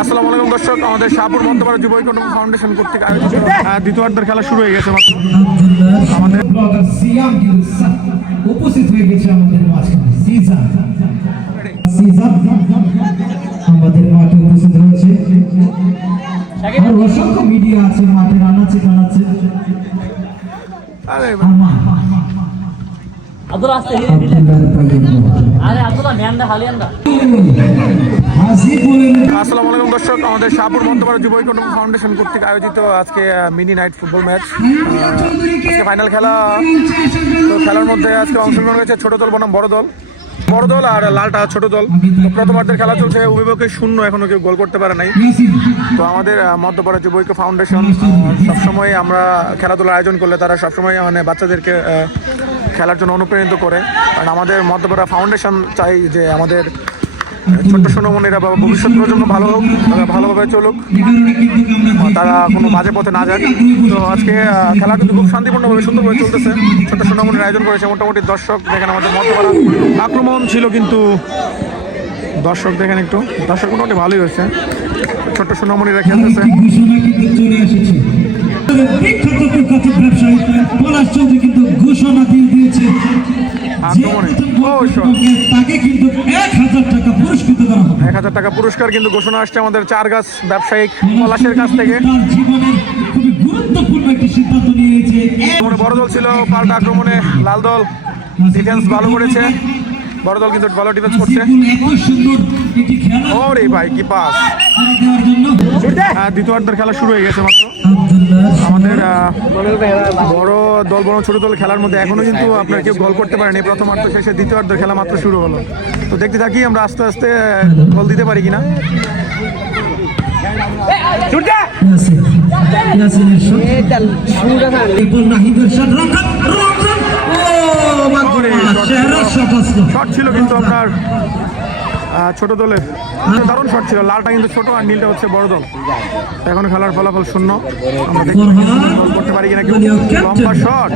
আসসালামু আলাইকুম দর্শক, আমাদের শাহপুর মধ্যপাড়া যুব ঐক্য ফাউন্ডেশন কর্তৃক আয়োজিত দ্বিতীয়ার্ধের খেলা শুরু হয়ে গেছে মাত্র। আমাদের উপস্থিত হয়ে গেছে আমাদের মাঝখানে সিজান আমাদের মাঠে উপস্থিত হয়েছে। আর অসংখ্য মিডিয়া আছে মাঠে, আনাচে কানাচে। আরে আব্দুল আসতে আরে আব্দুল্লাহ মেয়ান্দা হালিয়ান্দা। আসসালামু আলাইকুম দর্শক, আমাদের শাহপুর মধ্যপাড়া যুব ঐক্য ফাউন্ডেশন কর্তৃক আয়োজিত আজকে মিনি নাইট ফুটবল ম্যাচ, আজকে ফাইনাল খেলা। তো খেলার মধ্যে আজকে অংশগ্রহণ হয়েছে ছোট দল বনাম বড় দল, বড় দল আর লালটা ছোট দল। তো প্রথমার্ধের খেলা চলছে, উভয়পক্ষে 0, এখনো কেউ গোল করতে পারে নাই। তো আমাদের মধ্যপাড়া যুব ঐক্য ফাউন্ডেশন সবসময় আমরা খেলাধুলার আয়োজন করলে তারা সবসময় মানে বাচ্চাদেরকে খেলার জন্য অনুপ্রাণিত করে। কারণ আমাদের মধ্যপাড়া ফাউন্ডেশন চাই যে আমাদের ছোট্ট সোনামণিরা বা ভবিষ্যৎ প্রজন্ম ভালো হোক, ভালোভাবে চলুক, তারা কোনো বাজে পথে না যাক। তো আজকে খেলা কিন্তু খুব শান্তিপূর্ণভাবে সুন্দরভাবে চলতেছে। ছোট্ট সোনামণির আয়োজন করেছে মোটামুটি দর্শক দেখেন। আমাদের মধ্যপাড়া আক্রমণ ছিল কিন্তু দর্শক দেখেন, একটু দর্শক মোটামুটি ভালোই হয়েছে। ছোট্ট সোনামণিরা খেলতেছে। আক্রমণে 1000 টাকা পুরস্কার কিন্তু ঘোষণা আসছে আমাদের চার গাছ ব্যবসায়িক পলাশের কাছ থেকে। বড় দল ছিল পাল্টা আক্রমণে, লাল দল ডিফেন্স ভালো করেছে, বড় দল কিন্তু ভালো ডিফেন্স করছে। ওরে ভাই কি পাস! দ্বিতীয়ার্ধের খেলা শুরু হয়ে গেছে মাত্র। আমাদের বড় দল বড় ছোট দল খেলার মধ্যে এখনো কিন্তু আপনার কেউ গোল করতে পারেনি। প্রথমার্ধ শেষে দ্বিতীয়ার্ধের খেলা মাত্র শুরু হলো। তো দেখতে থাকি আমরা আস্তে আস্তে গোল দিতে পারি কিনা। শট ছিল কিন্তু আপনার ছোট দলের, দারুণ শট ছিল। লালটা কিন্তু ছোট আর নীলটা হচ্ছে বড় দল। এখন খেলার ফলাফল 0। আমরা দেখতে গোল করতে পারি কিনা কেউ। লম্বা শট।